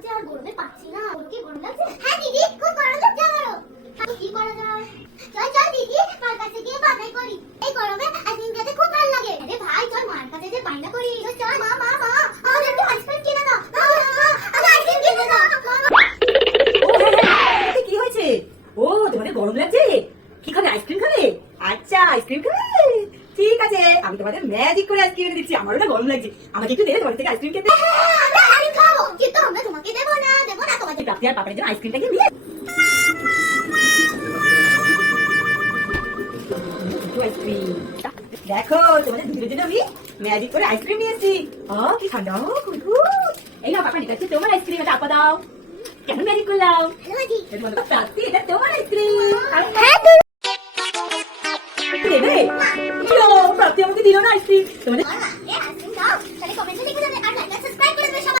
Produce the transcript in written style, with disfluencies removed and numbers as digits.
লাগছে আর গরমে পাচ্ছি না। ওর কি গরম লাগছে? হ্যাঁ দিদি, খুব গরম লাগছে আমারও। তো কি করা যায়? চল চল দিদি, মার কাছে গিয়ে বায়না করি। এই গরমে আইসক্রিম খেতে খুব ভালো লাগে। আরে ভাই চল মার কাছে যে বায়না করি। চল মা মা মা, আমাকে একটু আইসক্রিম কিনে দাও। মা মা, আমাকে আইসক্রিম কিনে দাও। কি হয়েছে? ও তোমাদের গরম লাগছে, কি খাবে? আইসক্রিম খাবে? আচ্ছা আইসক্রিম খাবে, ঠিক আছে আমি তোমাদের ম্যাজিক করে আইসক্রিম এনে দিচ্ছি। আমারও না গরম লাগছে, আমাকে একটু দেবে তোমার থেকে আইসক্রিম খেতে? আমরা আইসক্রিম খাবো, কিন্তু আমরা তোমাকে দেবো না তোমাকে। প্রাপ্তি আর পাপার জন্য আইসক্রিমটা কি নিয়ে আইসক্রিম দেখো, তোমাদের দুধের জন্য আমি ম্যাজিক করে আইসক্রিম নিয়েছি। কি ঠান্ডা, এই না পাপা, এটা হচ্ছে তোমার আইসক্রিম, এটা আপা দাও। কেন ম্যাজিক করলাম? প্রাপ্তি, এটা তোমার আইসক্রিম। দেবে? প্রাপ্তি আমাকে দিল না আইসক্রিম। তোমাদের